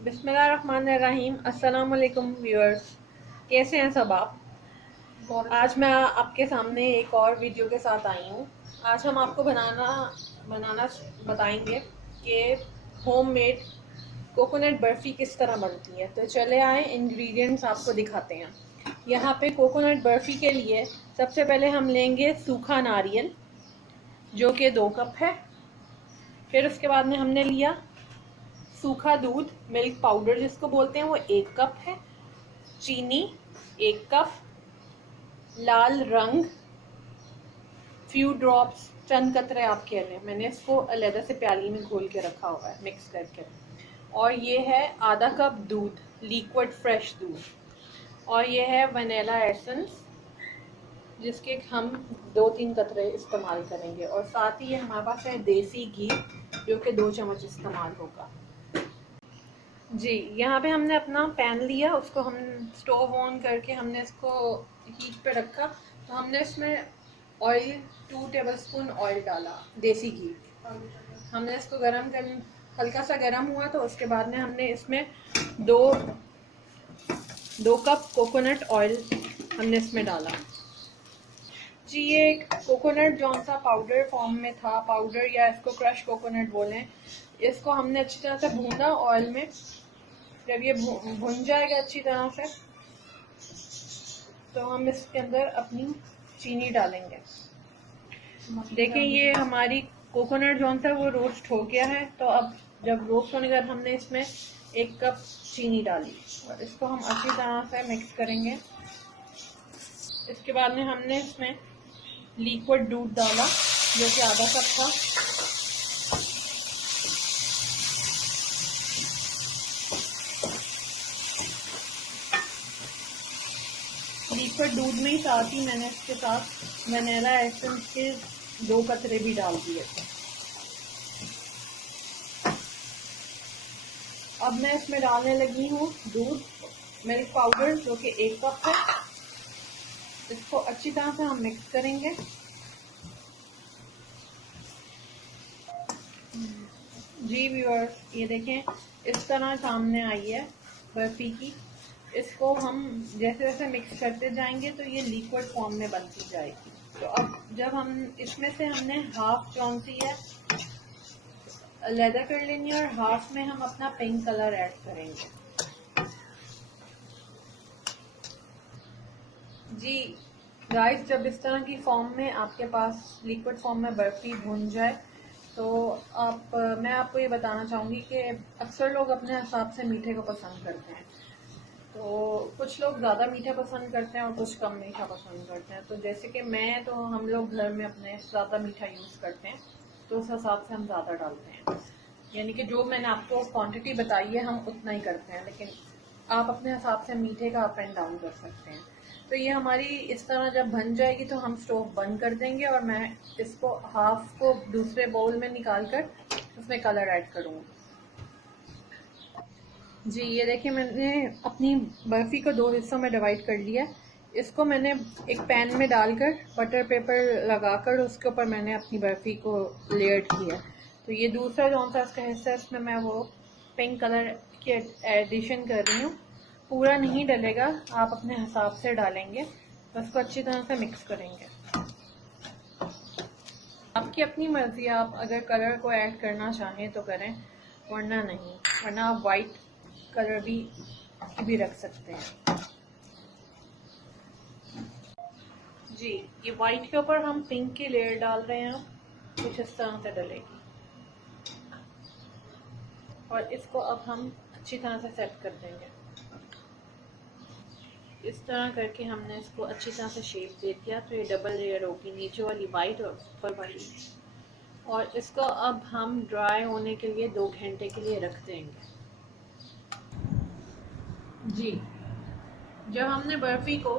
बिस्मिल्लाहिर्रहमानिर्रहीम। अस्सलाम वालेकुम व्यूअर्स, कैसे हैं सब आप। आज मैं आपके सामने एक और वीडियो के साथ आई हूँ। आज हम आपको बनाना बताएंगे कि होममेड कोकोनट बर्फ़ी किस तरह बनती है। तो चले आए, इंग्रेडिएंट्स आपको दिखाते हैं। यहाँ पे कोकोनट बर्फ़ी के लिए सबसे पहले हम लेंगे सूखा नारियल, जो कि 2 कप है। फिर उसके बाद में हमने लिया सूखा दूध, मिल्क पाउडर जिसको बोलते हैं, वो 1 कप है। चीनी 1 कप, लाल रंग फ्यू ड्रॉप्स, चंद कतरे आप कह लें। मैंने इसको अलग से प्याली में घोल के रखा हुआ है मिक्स करके। और ये है आधा कप दूध, लिक्विड फ्रेश दूध। और ये है वनीला एसेंस, जिसके हम 2-3 कतरे इस्तेमाल करेंगे। और साथ ही हमारे पास है देसी घी, जो कि 2 चम्मच इस्तेमाल होगा। जी, यहाँ पे हमने अपना पैन लिया, उसको हम स्टोव ऑन करके हमने इसको हीट पे रखा। तो हमने इसमें ऑयल 2 टेबलस्पून ऑयल डाला, देसी घी। हमने इसको हल्का सा गर्म हुआ तो उसके बाद में हमने इसमें 2 कप कोकोनट ऑयल हमने इसमें डाला। जी, ये कोकोनट जौन सा पाउडर फॉर्म में था, पाउडर या इसको क्रश कोकोनट बोलें, इसको हमने अच्छी तरह से भूना ऑयल में। जब ये भुन जाएगा अच्छी तरह से, तो हम इसके अंदर अपनी चीनी डालेंगे। देखें, ये हमारी कोकोनट जौन सा वो रोस्ट हो गया है। तो अब जब रोस्ट होने के बाद हमने इसमें 1 कप चीनी डाली और इसको हम अच्छी तरह से मिक्स करेंगे। इसके बाद में हमने इसमें लिक्विड दूध डाला, जो कि आधा कप था। लिक्विड दूध में ही साथ ही मैंने इसके साथ वनीला एसेंस के 2 कतरे भी डाल दिए थे। अब मैं इसमें डालने लगी हूँ दूध, मिल्क पाउडर, जो कि 1 कप है। इसको अच्छी तरह से हम मिक्स करेंगे। जी व्यूअर्स, ये देखें, इस तरह सामने आई है बर्फी की। इसको हम जैसे जैसे मिक्स करते जाएंगे तो ये लिक्विड फॉर्म में बनती जाएगी। तो अब जब हम इसमें से हमने हाफ जौन सी है अलहदा कर लेनी है और हाफ में हम अपना पिंक कलर ऐड करेंगे। जी गाइस, जब इस तरह की फॉर्म में आपके पास लिक्विड फॉर्म में बर्फी भून जाए, तो मैं आपको ये बताना चाहूँगी कि अक्सर लोग अपने हिसाब से मीठे को पसंद करते हैं। तो कुछ लोग ज़्यादा मीठा पसंद करते हैं और कुछ कम मीठा पसंद करते हैं। तो जैसे कि हम लोग घर में अपने ज़्यादा मीठा यूज़ करते हैं, तो उस हिसाब से हम ज़्यादा डालते हैं। यानी कि जो मैंने आपको क्वांटिटी बताई है, हम उतना ही करते हैं। लेकिन आप अपने हिसाब से मीठे का अप एंड डाउन कर सकते हैं। तो ये हमारी इस तरह जब बन जाएगी तो हम स्टोव बंद कर देंगे और मैं इसको हाफ को दूसरे बाउल में निकाल कर उसमें कलर ऐड करूँगी। जी, ये देखिए, मैंने अपनी बर्फ़ी को 2 हिस्सों में डिवाइड कर लिया। इसको मैंने एक पैन में डालकर बटर पेपर लगाकर उसके ऊपर मैंने अपनी बर्फ़ी को लेयर किया। तो ये दूसरा जौन सा इसका हिस्सा है, इसमें मैं वो पिंक कलर की एडिशन कर रही हूँ। पूरा नहीं डलेगा, आप अपने हिसाब से डालेंगे। तो इसको अच्छी तरह से मिक्स करेंगे। आपकी अपनी मर्ज़ी, आप अगर कलर को ऐड करना चाहें तो करें, वरना नहीं। वरना आप वाइट कलर भी रख सकते हैं। जी, ये वाइट के ऊपर हम पिंक की लेयर डाल रहे हैं, कुछ इस तरह से डलेगी। और इसको अब हम अच्छी तरह से सेट कर देंगे। इस तरह करके हमने इसको अच्छी तरह से शेप दे दिया। तो ये डबल लेयर होगी, नीचे वाली वाइट और ऊपर वाली। और इसको अब हम ड्राई होने के लिए 2 घंटे के लिए रख देंगे। जी, जब हमने बर्फ़ी को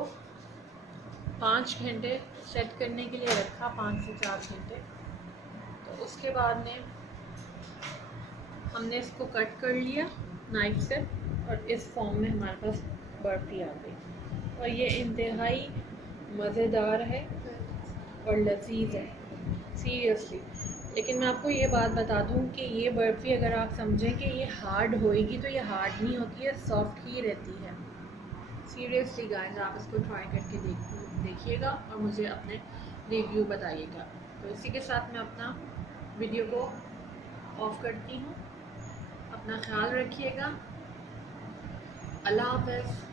5 घंटे सेट करने के लिए रखा, 5 से 4 घंटे, तो उसके बाद में हमने इसको कट कर लिया नाइफ से और इस फॉर्म में हमारे पास बर्फ़ी आ गई। और ये इंतहाई मज़ेदार है और लजीज है, सीरियसली। लेकिन मैं आपको ये बात बता दूं कि ये बर्फ़ी अगर आप समझें कि ये हार्ड होएगी तो ये हार्ड नहीं होती है, सॉफ्ट ही रहती है। सीरियसली गाइस, आप इसको ट्राई करके देखिएगा और मुझे अपने रिव्यू बताइएगा। तो इसी के साथ मैं अपना वीडियो को ऑफ करती हूँ। अपना ख्याल रखिएगा। अल्लाह हाफ़िज़।